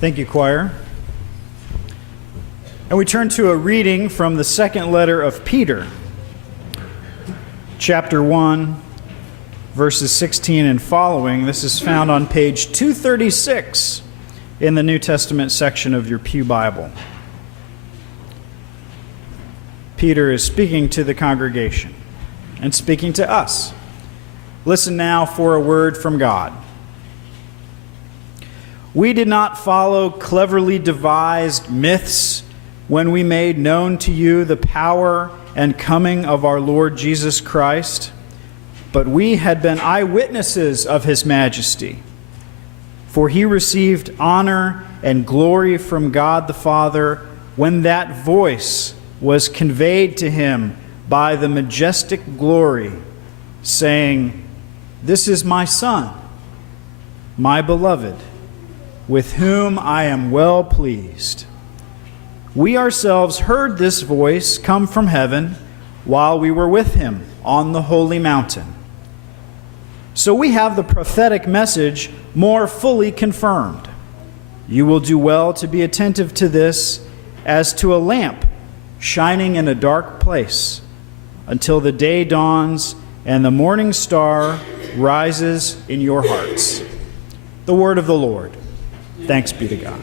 Thank you, choir. And we turn to a reading from the second letter of Peter, chapter 1, verses 16 and following. This is found on page 236 in the New Testament section of your Pew Bible. Peter is speaking to the congregation and speaking to us. Listen now for a word from God. We did not follow cleverly devised myths when we made known to you the power and coming of our Lord Jesus Christ, but we had been eyewitnesses of his majesty. For he received honor and glory from God the Father when that voice was conveyed to him by the majestic glory, saying, "This is my Son, my beloved, with whom I am well pleased." We ourselves heard this voice come from heaven while we were with him on the holy mountain. So we have the prophetic message more fully confirmed. You will do well to be attentive to this as to a lamp shining in a dark place until the day dawns and the morning star rises in your hearts. The word of the Lord. Thanks be to God.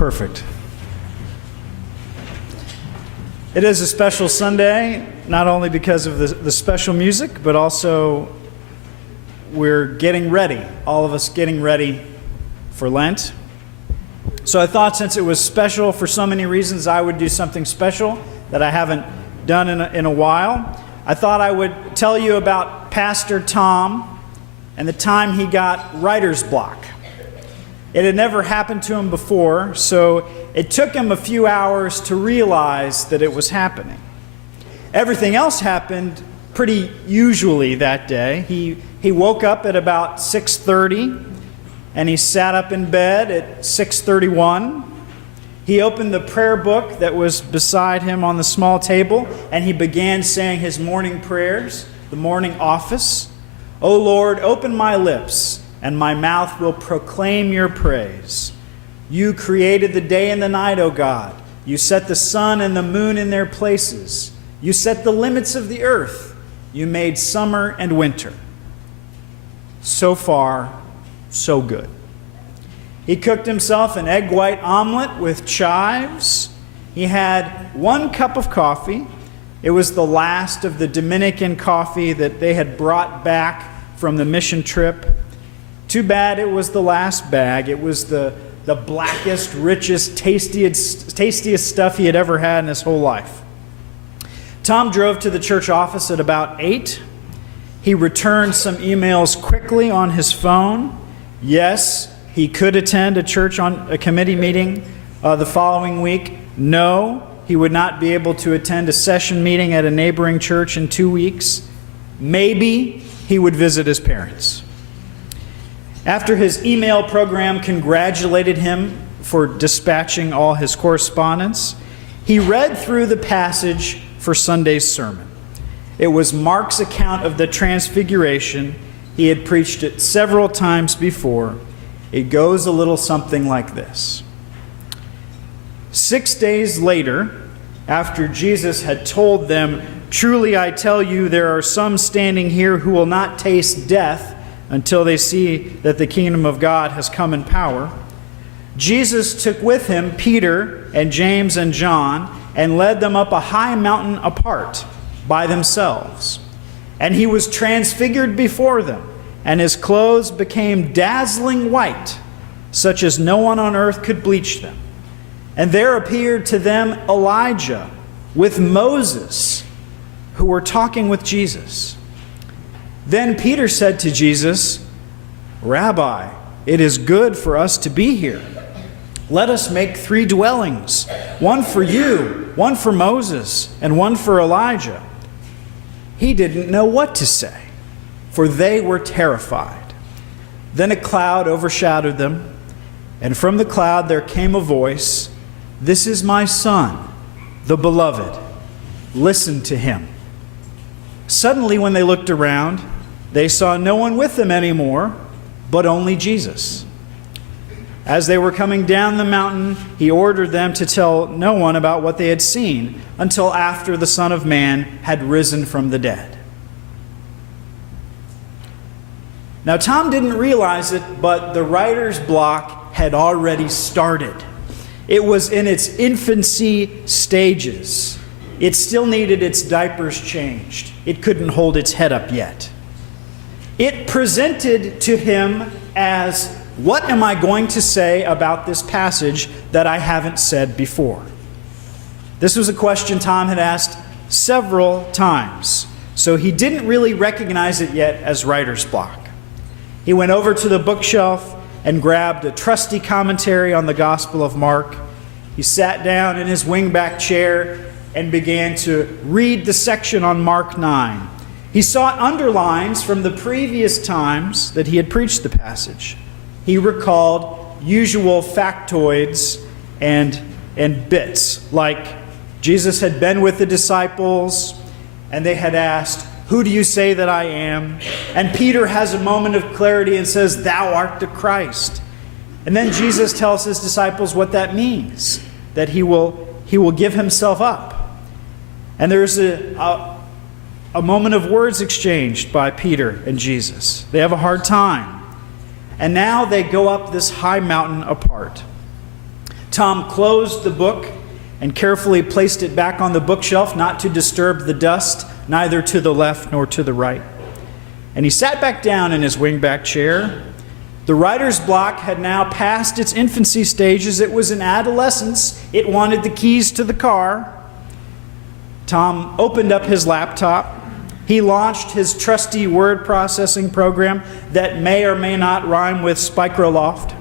Perfect. It is a special Sunday, not only because of the special music, but also we're getting ready, all of us getting ready for Lent. So I thought since it was special for so many reasons, I would do something special that I haven't done in a while. I thought I would tell you about Pastor Tom and the time he got writer's block. It had never happened to him before, so it took him a few hours to realize that it was happening. Everything else happened pretty usually that day. He woke up at about 6:30, and he sat up in bed at 6:31. He opened the prayer book that was beside him on the small table, and he began saying his morning prayers, the morning office. "O Lord, open my lips, and my mouth will proclaim your praise. You created the day and the night, O God. You set the sun and the moon in their places. You set the limits of the earth. You made summer and winter." So far, so good. He cooked himself an egg white omelet with chives. He had 1 cup of coffee. It was the last of the Dominican coffee that they had brought back from the mission trip. Too bad it was the last bag. It was the blackest, richest, tastiest stuff he had ever had in his whole life. Tom drove to the church office at about 8. He returned some emails quickly on his phone. Yes, he could attend a committee meeting the following week. No, he would not be able to attend a session meeting at a neighboring church in 2 weeks. Maybe he would visit his parents. After his email program congratulated him for dispatching all his correspondence, he read through the passage for Sunday's sermon. It was Mark's account of the Transfiguration. He had preached it several times before. It goes a little something like this. 6 days later, after Jesus had told them, "Truly I tell you, there are some standing here who will not taste death until they see that the kingdom of God has come in power," Jesus took with him Peter and James and John and led them up a high mountain apart by themselves. And he was transfigured before them, and his clothes became dazzling white, such as no one on earth could bleach them. And there appeared to them Elijah with Moses, who were talking with Jesus. Then Peter said to Jesus, "Rabbi, it is good for us to be here. Let us make 3 dwellings, one for you, one for Moses, and one for Elijah." He didn't know what to say, for they were terrified. Then a cloud overshadowed them, and from the cloud there came a voice, "This is my Son, the beloved. Listen to him." Suddenly, when they looked around, they saw no one with them anymore, but only Jesus. As they were coming down the mountain, he ordered them to tell no one about what they had seen until after the Son of Man had risen from the dead. Now, Tom didn't realize it, but the writer's block had already started. It was in its infancy stages. It still needed its diapers changed. It couldn't hold its head up yet. It presented to him as, what am I going to say about this passage that I haven't said before? This was a question Tom had asked several times, so he didn't really recognize it yet as writer's block. He went over to the bookshelf and grabbed a trusty commentary on the Gospel of Mark. He sat down in his wingback chair and began to read the section on Mark 9. He sought underlines from the previous times that he had preached the passage. He recalled usual factoids and bits, like Jesus had been with the disciples, and they had asked, "Who do you say that I am?" And Peter has a moment of clarity and says, "Thou art the Christ." And then Jesus tells his disciples what that means, that he will give himself up. And there's a moment of words exchanged by Peter and Jesus. They have a hard time. And now they go up this high mountain apart. Tom closed the book and carefully placed it back on the bookshelf, not to disturb the dust, neither to the left nor to the right. And he sat back down in his wingback chair. The writer's block had now passed its infancy stages. It was in adolescence. It wanted the keys to the car. Tom opened up his laptop. He launched his trusty word processing program that may or may not rhyme with Spicroloft.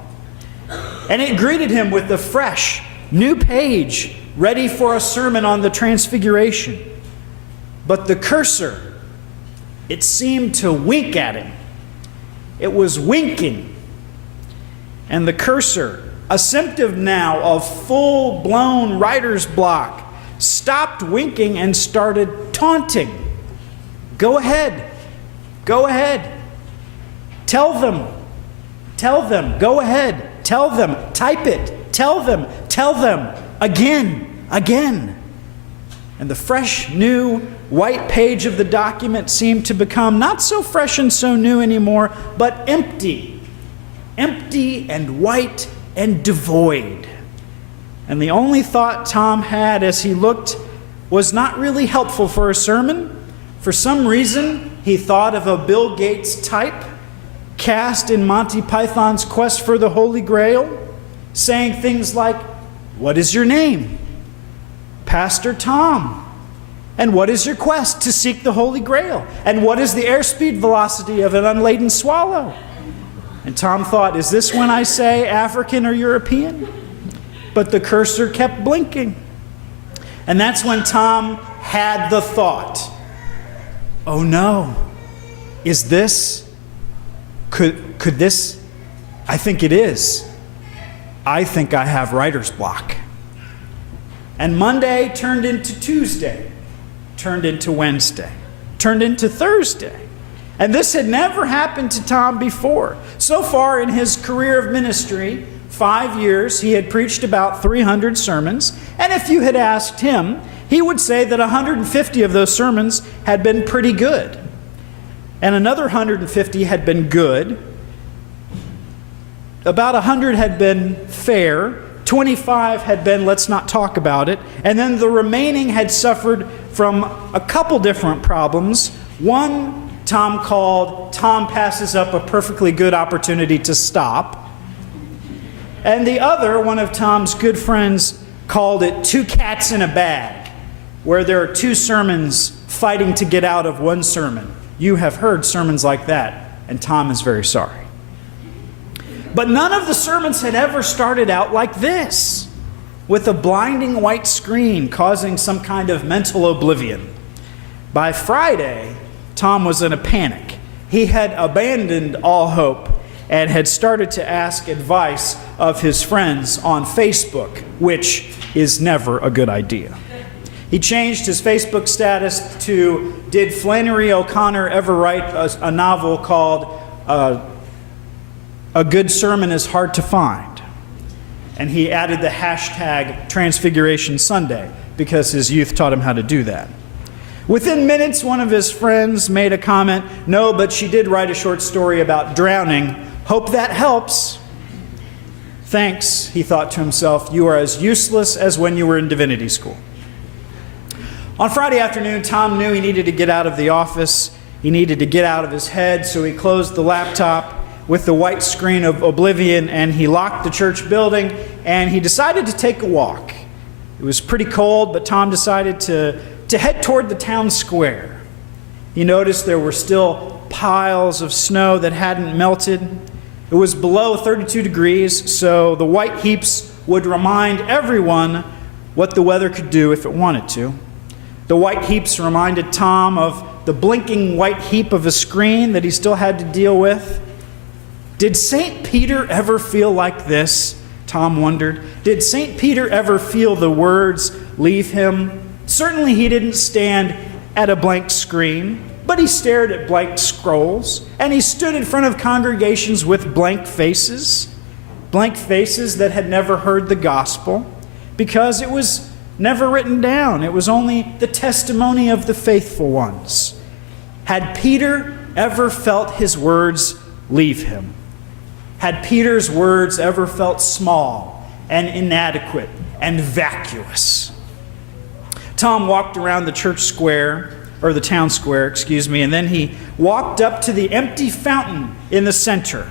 And it greeted him with a fresh, new page ready for a sermon on the Transfiguration. But the cursor, it seemed to wink at him. It was winking. And the cursor, a symptom now of full-blown writer's block, stopped winking and started taunting. Go ahead. Go ahead. Tell them. Tell them. Go ahead. Tell them. Type it. Tell them. Tell them. Again. Again. And the fresh, new, white page of the document seemed to become not so fresh and so new anymore, but empty. Empty and white and devoid. And the only thought Tom had as he looked was not really helpful for a sermon. For some reason, he thought of a Bill Gates type cast in Monty Python's Quest for the Holy Grail, saying things like, "What is your name?" "Pastor Tom." "And what is your quest?" "To seek the Holy Grail." "And what is the airspeed velocity of an unladen swallow?" And Tom thought, is this when I say African or European? But the cursor kept blinking. And that's when Tom had the thought, oh no, is this, could this, I think it is. I think I have writer's block. And Monday turned into Tuesday, turned into Wednesday, turned into Thursday. And this had never happened to Tom before. So far in his career of ministry, 5 years, he had preached about 300 sermons. And if you had asked him, he would say that 150 of those sermons had been pretty good. And another 150 had been good. About 100 had been fair. 25 had been, let's not talk about it. And then the remaining had suffered from a couple different problems. One Tom called, Tom passes up a perfectly good opportunity to stop. And the other, one of Tom's good friends, called it two cats in a bag, where there are two sermons fighting to get out of one sermon. You have heard sermons like that, and Tom is very sorry. But none of the sermons had ever started out like this, with a blinding white screen causing some kind of mental oblivion. By Friday, Tom was in a panic. He had abandoned all hope and had started to ask advice of his friends on Facebook, which is never a good idea. He changed his Facebook status to, did Flannery O'Connor ever write a novel called A Good Sermon is Hard to Find? And he added the hashtag Transfiguration Sunday because his youth taught him how to do that. Within minutes, one of his friends made a comment, no, but she did write a short story about drowning. Hope that helps. Thanks, he thought to himself, you are as useless as when you were in divinity school. On Friday afternoon, Tom knew he needed to get out of the office. He needed to get out of his head, so he closed the laptop with the white screen of oblivion, and he locked the church building, and he decided to take a walk. It was pretty cold, but Tom decided to head toward the town square. He noticed there were still piles of snow that hadn't melted. It was below 32 degrees, so the white heaps would remind everyone what the weather could do if it wanted to. The white heaps reminded Tom of the blinking white heap of a screen that he still had to deal with. Did St. Peter ever feel like this? Tom wondered. Did St. Peter ever feel the words leave him? Certainly he didn't stand at a blank screen, but he stared at blank scrolls, and he stood in front of congregations with blank faces that had never heard the gospel, because it was never written down. It was only the testimony of the faithful ones. Had Peter ever felt his words leave him? Had Peter's words ever felt small and inadequate and vacuous. Tom walked around the church square, or the town square, and then he walked up to the empty fountain in the center.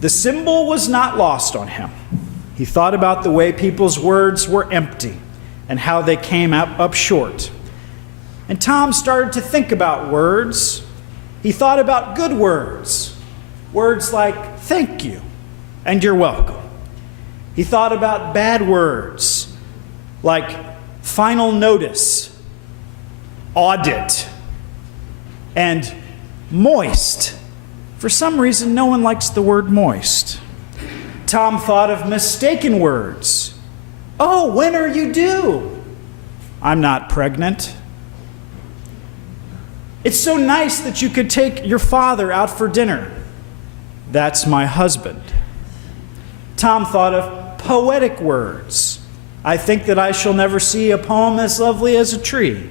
The symbol was not lost on him. He thought about the way people's words were empty and how they came up short. And Tom started to think about words. He thought about good words, words like thank you and you're welcome. He thought about bad words like final notice, audit, and moist. For some reason, no one likes the word moist. Tom thought of mistaken words. Oh, when are you due? I'm not pregnant. It's so nice that you could take your father out for dinner. That's my husband. Tom thought of poetic words. I think that I shall never see a poem as lovely as a tree.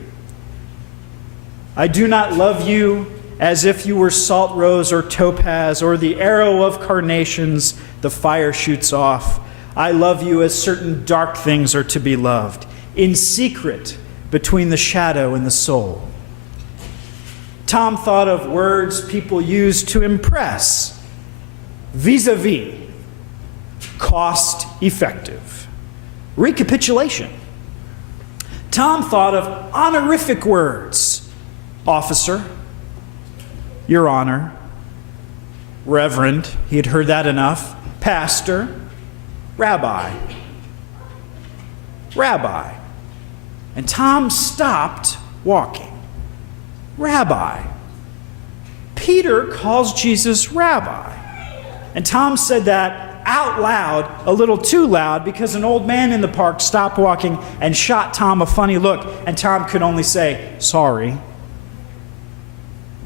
I do not love you as if you were salt rose or topaz or the arrow of carnations the fire shoots off. I love you as certain dark things are to be loved, in secret between the shadow and the soul. Tom thought of words people use to impress. Vis-a-vis, cost effective. Recapitulation. Tom thought of honorific words. Officer, Your Honor, Reverend, he had heard that enough. Pastor, Rabbi. Rabbi. And Tom stopped walking. Rabbi. Peter calls Jesus Rabbi. And Tom said that out loud, a little too loud, because an old man in the park stopped walking and shot Tom a funny look, and Tom could only say, sorry.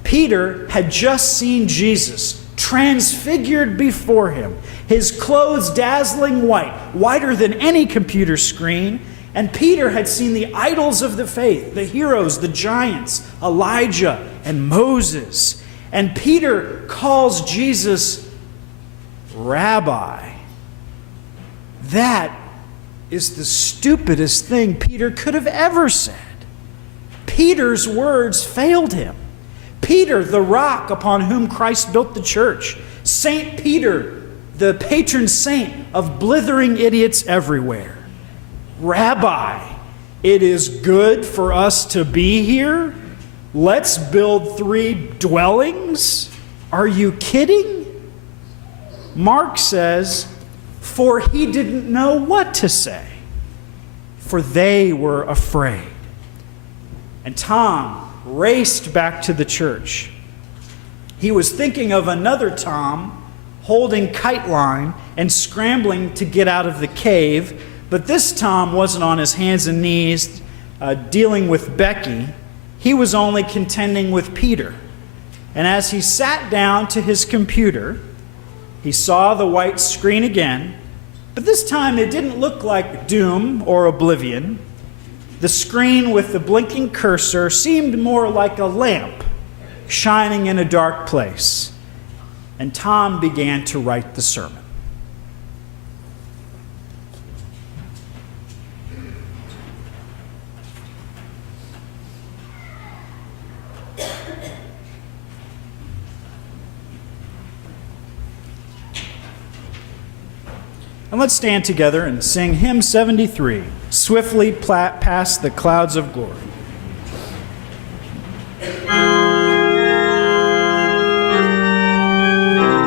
Peter had just seen Jesus transfigured before him, his clothes dazzling white, whiter than any computer screen. And Peter had seen the idols of the faith, the heroes, the giants, Elijah and Moses. And Peter calls Jesus Rabbi. That is the stupidest thing Peter could have ever said. Peter's words failed him. Peter, the rock upon whom Christ built the church. Saint Peter, the patron saint of blithering idiots everywhere. Rabbi, it is good for us to be here? Let's build 3 dwellings? Are you kidding? Mark says, for he didn't know what to say, for they were afraid. And Tom raced back to the church. He was thinking of another Tom holding kite line and scrambling to get out of the cave, but this Tom wasn't on his hands and knees dealing with Becky. He was only contending with Peter. And as he sat down to his computer, he saw the white screen again, but this time it didn't look like doom or oblivion. The screen with the blinking cursor seemed more like a lamp shining in a dark place. And Tom began to write the sermon. And let's stand together and sing hymn 73, Swiftly Past the Clouds of Glory.